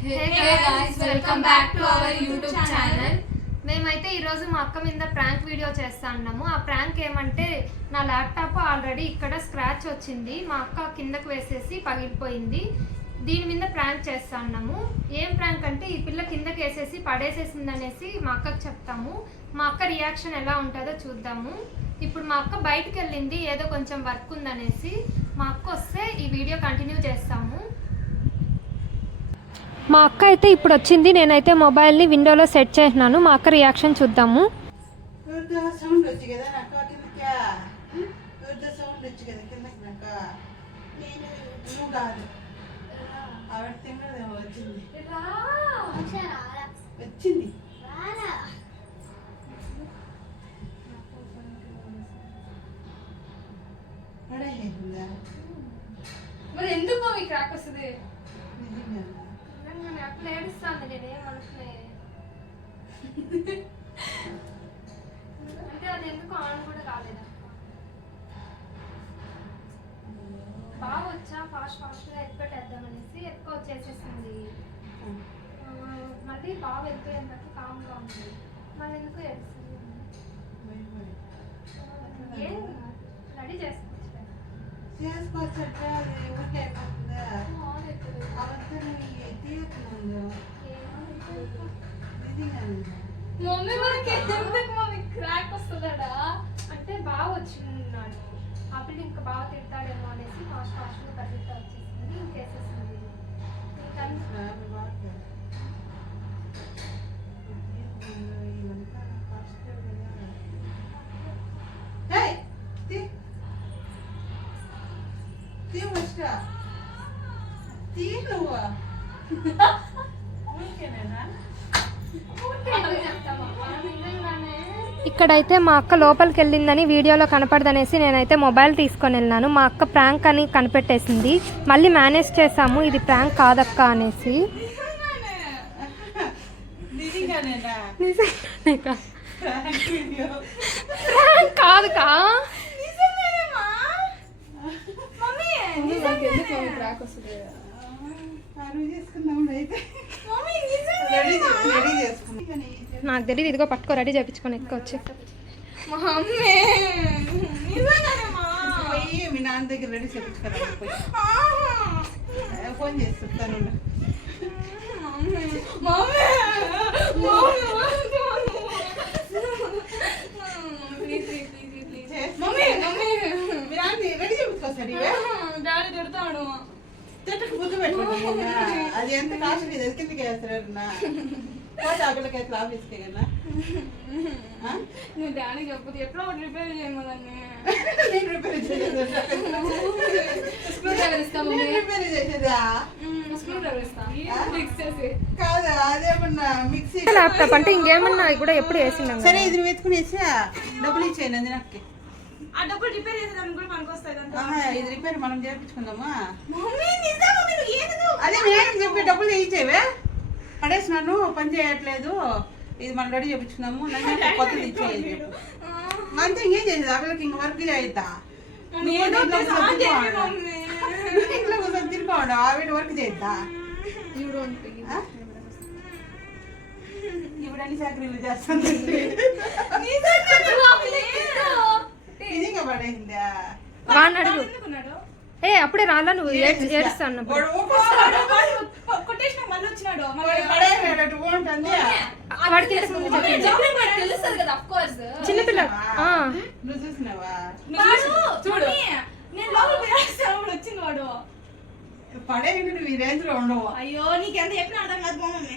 Hey guys, welcome back to our YouTube channel. మేమైతే ఈరోజు మా అక్క మీద ప్రాంక్ వీడియో చేస్తా అన్నాము. ఆ ప్రాంక్ ఏమంటే నా ల్యాప్టాప్ ఆల్రెడీ ఇక్కడ స్క్రాచ్ వచ్చింది, మా అక్క కిందకు వేసేసి పగిలిపోయింది. దీని మీద ప్రాంక్ చేస్తా అన్నాము. ఏం ప్రాంక్ అంటే ఈ పిల్ల కిందకి వేసేసి పడేసేసింది అనేసి మా అక్కకి చెప్తాము. మా అక్క రియాక్షన్ ఎలా ఉంటుందో చూద్దాము. ఇప్పుడు మా అక్క బయటకు వెళ్ళింది, ఏదో కొంచెం వర్క్ ఉందనేసి. మా అక్క వస్తే ఈ వీడియో కంటిన్యూ చేస్తాము. మా అక్క అయితే ఇప్పుడు వచ్చింది. నేనైతే మొబైల్ని విండోలో సెట్ చేసినాను. మా అక్క రియాక్షన్ చూద్దాము. మరి ఎందుకు మీ క్రాక్ వస్తుంది? అట్లా ఏడుస్తాను నేనేమనుకునే అంటే అది ఎందుకు ఆన్ కూడా కాలేదు. బాగా వచ్చా ఫాస్ట్గా ఎత్తుపెట్టేద్దామనేసి ఎక్కువ వచ్చేసేసింది. మళ్ళీ బాగా వెళ్ళిపోయేందుకు కామ్గా ఉంది. మళ్ళీ ఎందుకు ఏడుస్తుంది? ఏం రెడీ మమ్మీ మనకి ఎందుకు మమ్మీ క్రాక్ వస్తుందా అంటే బాగా వచ్చినాడు. ఆ పిల్ల ఇంకా బాగా తిడతాడేమో అనేసి ఫాస్ట్గా పరిగెత్తా వచ్చేసింది, ఇంకేసేసింది. ఇక్కడైతే మా అక్క లోపలికి వెళ్ళిందని వీడియోలో కనపడదనేసి నేనైతే మొబైల్ తీసుకొని వెళ్ళినాను. మా అక్క ప్రాంక్ అని కనిపెట్టేసింది. మళ్ళీ మేనేజ్ చేసాము ఇది ప్రాంక్ కాదక్క అనేసి. ప్రాంక్ కాదుకా. నాకు తెలియదు. ఇదిగో పట్టుకో, రెడీ చేయించుకొని ఎక్కువ వచ్చి మీ నాన్న దగ్గర రెడీ చేయించుకోవాలి. ఫోన్ చేస్తాను. రెడీ చేయించుకోసారి డాడీ తిడతాడు. తిట్టకు బుద్ధి పెట్టుకుంటా. అది ఎంత కాస్ట్ లేదు, కిందకి వేస్తారన్నా ఆకలికైతే ఆఫీస్కి కదా. నువ్వు డాడీ చెప్పదు ఎట్లా రిపేర్ చేయమని. నేను రిపేర్ చేసేదా? కాదా అదేమన్నా మిక్సీ ల్యాప్టాప్ అంటే ఇంకేమన్నా కూడా ఎప్పుడు వేసినా సరే. ఇది వెతుకునేసి డబ్బులు ఇచ్చేయండి. అది నాకు ఆ డబ్బులు రిపేర్ చేసేదానికి కూడా పనికొస్తాయి. ఇది రిపేర్ మనం చేయించుకుందామా? అదే నేను చెప్పి డబ్బులు ఇచ్చేవే పడేసినాను, పని చేయట్లేదు, ఇది మనం రెడీ చేయించుకున్నాము, నన్ను కొత్తది ఇచ్చేది అంతే. ఇంకేం చేసేది? ఆ పిల్లకి ఇంక వర్క్ చేయిద్దా? ఇంట్లో కోసం తిరిగిపోవడం, ఆవిడ వర్క్ చేయిద్దా? ఇప్పుడు అన్ని చాకరీలు చేస్తుంది. నిజంగా పడేసిందా? ఏ అప్పుడే రాలా నువ్వు ఏడుస్తాను. చిన్నపిల్ల నువ్వు చూసినావా? వచ్చింది వాడు. పడేయండి, నువ్వు ఈ రేంజ్ లో ఉండవు. అయ్యో నీకెంత చెప్పిన అర్థం కాదు బాగుంది.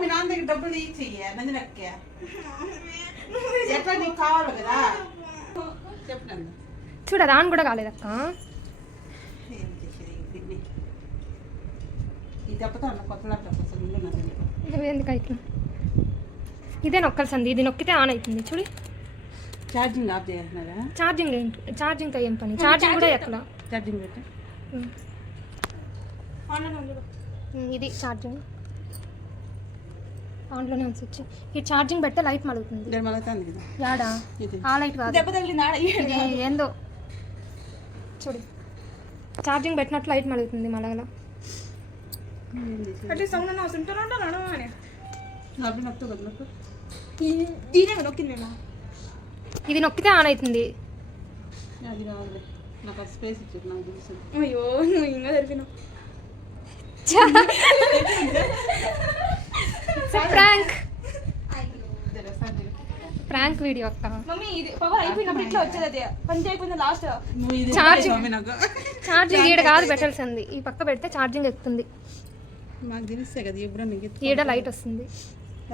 మీ నాన్న దగ్గర డబ్బులు ఇచ్చేయ నందినక్క. ఎట్లా నీకు కావాలి కదా చెప్పినాను. చూడ రాను కూడా కాలేదక్క. ఈ దెబ్బతో అన్న కొత్త ల్యాప్టాప్ ఎందుకు అయితే ఇదే నొక్కాల్సింది. ఇది నొక్కితే ఆన్ అవుతుంది చూడు. ఛార్జింగ్ ఆఫ్ చేస్తున్నారా? ఛార్జింగ్తో ఏం పని? ఛార్జింగ్ కూడా ఎక్కడ? ఛార్జింగ్ పెట్టా. ఇది ఛార్జింగ్ ఆన్లోనే ఉంది స్విచ్. ఈ ఛార్జింగ్ పెడితే లైట్ మలుగుతుంది. యాడా ఆ లైట్ కాదు, ఇది ఏందో చూడు. ఛార్జింగ్ పెట్టినట్లు లైట్ మలుగుతుంది మలగల. అంటే సౌండ్ అన్న వస్తుంటాను అని అవి నొక్కు కదా నొక్కు. దీనే నొక్కింది నేను. ఇది నొక్కితే ఆన్ అవుతుంది. అది రాదులే, నాకు అది స్పేస్ ఇచ్చారు నాకు తెలుసు. అయ్యో నువ్వు ఇంకా జరిపినావు. ప్రాంక్ ప్రాంక్ వీడియో అక్క. మమ్మీ ఇది పవర్ అయిపోయినప్పుడు ఇట్లా వచ్చేది, అది పని అయిపోయింది లాస్ట్. నువ్వు ఇది ఛార్జింగ్ మమ్మీ నాకు ఛార్జింగ్ ఈడ కాదు పెట్టాల్సింది, ఈ పక్క పెడితే ఛార్జింగ్ ఎక్కుతుంది. మాకు తెలిస్తే కదా ఎప్పుడు నీకు ఈడ లైట్ వస్తుంది.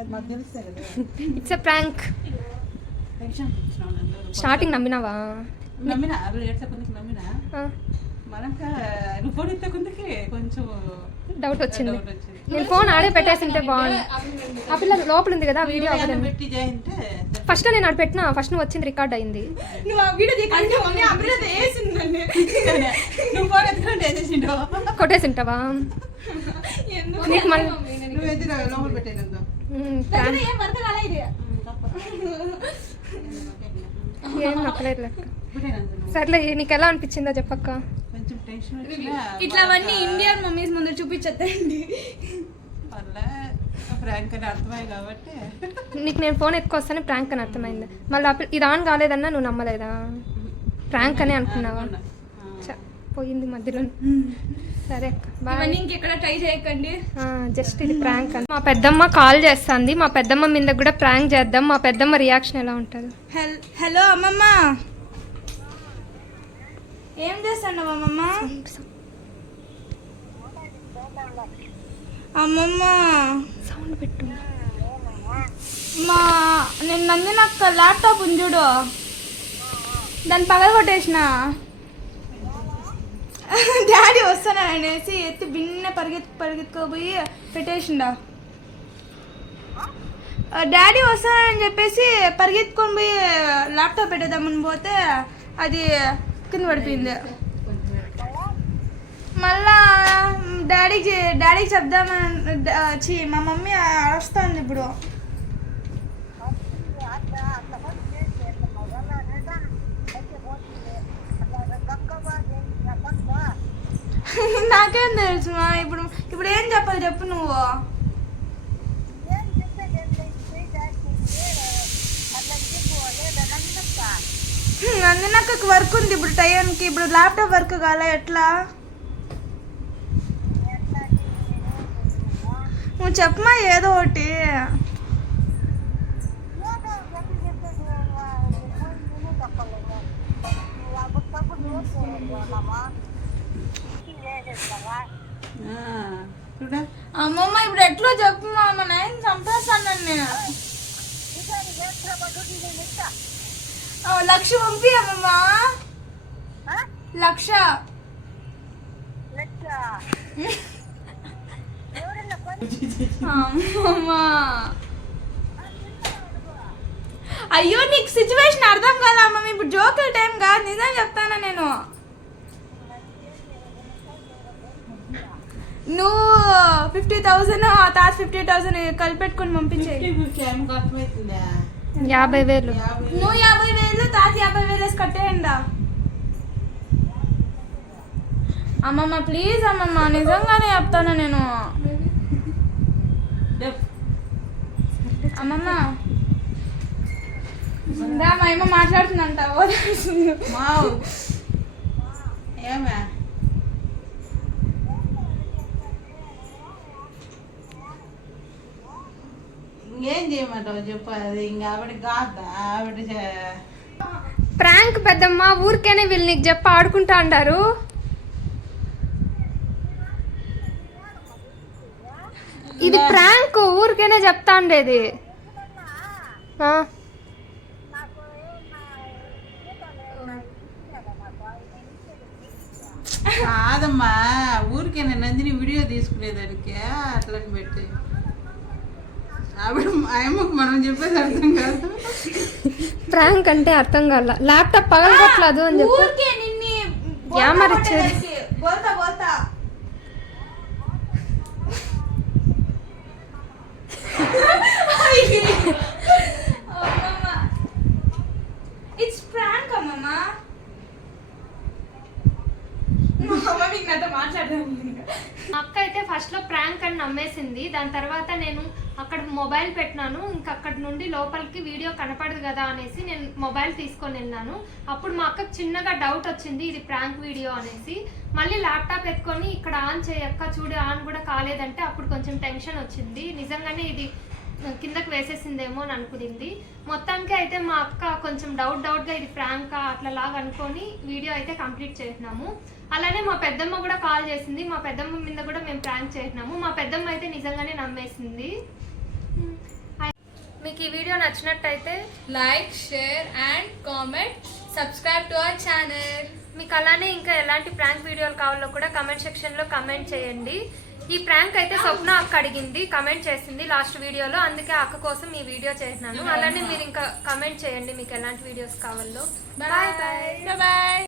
అది మాకు తెలిస్తే కదా. It's a prank. టెన్షన్ ఇచ్చినావు నన్ను. స్టార్టింగ్ నమ్మినావా? నమ్మినా అప్పుడు ఏడ్చకుందుకు నమ్మినా ఆ, మనక నువ్వు ఫోన్ ఎత్తకుందుకి కొంచెం డౌట్ వచ్చింది. డౌట్ వచ్చింది. నేను ఫోన్ ఆడే పెట్టేసింటే బాగుంది. ఆ పిల్ల లోపల ఉంది కదా వీడియో ఏదైనా అవ్వదని. పెట్టి చేయంటే ఫస్ట్ నేను ఆడ పెట్టినా, ఫస్ట్ నువ్వు వచ్చింది రికార్డ్ అయింది. నువ్వు ఆ వీడియో అంటే మమ్మీ అభిరేత వేసింది నన్ను. నువ్వు ఫోన్ ఎత్తుకుంటే వేసేసిండు. కొట్టేసింటావా? ఎందుకు నీకు మళ్ళీ నువ్వు ఎత్తురా లోపల పెట్టేనందు. దగ్గర ఏం వర్క్ కాలే ఇది. ఏం నొక్కలేదు లెక్క. సర్లే, నీకు ఎలా అనిపించిందో చెప్పక్క. కొంచెం టెన్షన్ వచ్చినా ఇట్లావన్నీ ఇండియన్ మమ్మీస్ ముందు చూపించద్దండి. వల్ల ఫ్రాంక్ అని అర్థమయ్యి కాబట్టి నీకు నేను ఫోన్ ఎత్తుకొస్తానే ప్రాంక్ అని అర్థమైంది. మళ్ళీ ఇది ఆన్ కాలేదన్నా నువ్వు నమ్మలేదా? ప్రాంక్ అని అనుకున్నావా? చ, పోయింది మధ్యలో. సరే అక్క బాయ్. ఇవన్నీ ఇంకెక్కడ ట్రై చేయకండి. జస్ట్ ఇది ప్రాంక్ అని. మా పెద్దమ్మ కాల్ చేస్తుంది. మా పెద్దమ్మ మీద కూడా ప్రాంక్ చేద్దాం. మా పెద్దమ్మ రియాక్షన్ ఎలా ఉంటుంది? హలో అమ్మమ్మ, ఏం చేస్తున్నావు అమ్మమ్మ? అమ్మమ్మ సౌండ్ పెట్టు. నేను నందినక్క ల్యాప్టాప్ ఉంది చూడు, దాన్ని పగలగొట్టేసిన. డాడీ వస్తాను అనేసి ఎత్తి బిన్న పరిగెత్తుకోపోయి పెట్టేసిండా. డాడీ వస్తానని చెప్పేసి పరిగెత్తుకొని పోయి ల్యాప్టాప్ పెట్టేద్దామని పోతే అది కింద పడిపోయింది. మళ్ళా డాడీకి చెప్దామని మా మమ్మీ అరుస్తుంది ఇప్పుడు. నాకేం తెలుసు మా, ఇప్పుడు ఏం చెప్పాలి చెప్పు నువ్వు. నందినక్కకి వర్క్ ఉంది ఇప్పుడు టైంకి, ఇప్పుడు ల్యాప్టాప్ వర్క్ కాలే ఎట్లా? నువ్వు చెప్పమా ఏదో ఒకటి. అమ్మమ్మ ఇప్పుడు ఎట్లా చెప్పు మా నాయన చంపేస్తాను నన్ను. 1,00,000 పంపి అమ్మమ్మ. 1,00,000. అమ్మమ్మ అయ్యో నీకు సిచ్యువేషన్ అర్థం కాదా అమ్మమ్మ? ఇప్పుడు జోకర్ టైం కాదు, నిజం చెప్తానా నేను. నువ్వు 50,000 ఆ తాత 50,000 కలిపెట్టుకొని పంపించేయి. 50,000. నువ్వు 50,000 తాత 50,000 వేసి కట్టేయండి. అమ్మమ్మ ప్లీజ్ అమ్మమ్మ, నిజంగానే చెప్తాను నేను. అమ్మమ్మ మా అమ్మ మాట్లాడుతుందంట. ఏమే ఇంకేం చేయమంటావు చెప్పు. అది ఇంకా ఆవిడ కాదా, ఆవిడ ప్రాంక్ పెద్దమ్మ, ఊరికేనే వీళ్ళు నీకు చెప్పి ఆడుకుంటా అంటారు. ఇది ప్రాంక్, ఊరికేనే చెప్తా ఉండేది. కాదమ్మా, ఊరికే నందిని వీడియో తీసుకునేదానికి అట్లని పెట్టి ఆవిడ ఆయమ్మకు మనం చెప్పేది అర్థం కాదు. ప్రాంక్ అంటే అర్థం కాల. ల్యాప్టాప్ పగలగొట్టలేదు అని చెప్పి ఊరికే నిన్ని యామరిచ్చేది. బోల్తా బోల్తా. ఇట్స్ ప్రాంక్ అమ్మమ్మ. మా అమ్మ మీకు నాతో మాట్లాడదాం. మా అక్క అయితే ఫస్ట్ లో ప్రాంక్ అని నమ్మేసింది. దాని తర్వాత నేను అక్కడ మొబైల్ పెట్టినాను, ఇంకా అక్కడ నుండి లోపలికి వీడియో కనపడదు కదా అనేసి నేను మొబైల్ తీసుకొని వెళ్ళాను. అప్పుడు మా అక్కకు చిన్నగా డౌట్ వచ్చింది ఇది ప్రాంక్ వీడియో అనేసి. మళ్ళీ ల్యాప్టాప్ ఎత్తుకొని ఇక్కడ ఆన్ చేయక్క చూడు ఆన్ కూడా కాలేదంటే అప్పుడు కొంచెం టెన్షన్ వచ్చింది. నిజంగానే ఇది కిందకి వేసేసిందేమో అని అనుకునింది. మొత్తానికి అయితే మా అక్క కొంచెం డౌట్గా ఇది ప్రాంకా అట్లలాగా అనుకొని వీడియో అయితే కంప్లీట్ చేసినాము. అలానే మా పెద్దమ్మ కూడా కాల్ చేసింది. మా పెద్దమ్మ మీద కూడా మేము ప్రాంక్ చేసినాము. మా పెద్దమ్మ అయితే నిజంగానే నమ్మేసింది. మీకు ఈ వీడియో నచ్చినట్టయితే like, share and comment, subscribe to our channel. మీకు అలానే ఇంకా ఎలాంటి ప్రాంక్ వీడియోలు కావాలో కూడా కమెంట్ సెక్షన్లో కమెంట్ చేయండి. ఈ ప్రాంక్ అయితే స్వప్న అక్క అడిగింది, కమెంట్ చేసింది లాస్ట్ వీడియోలో, అందుకే అక్క కోసం ఈ వీడియో చేసినాను. అలానే మీరు ఇంకా కమెంట్ చేయండి మీకు ఎలాంటి వీడియోస్ కావాలో. Bye bye.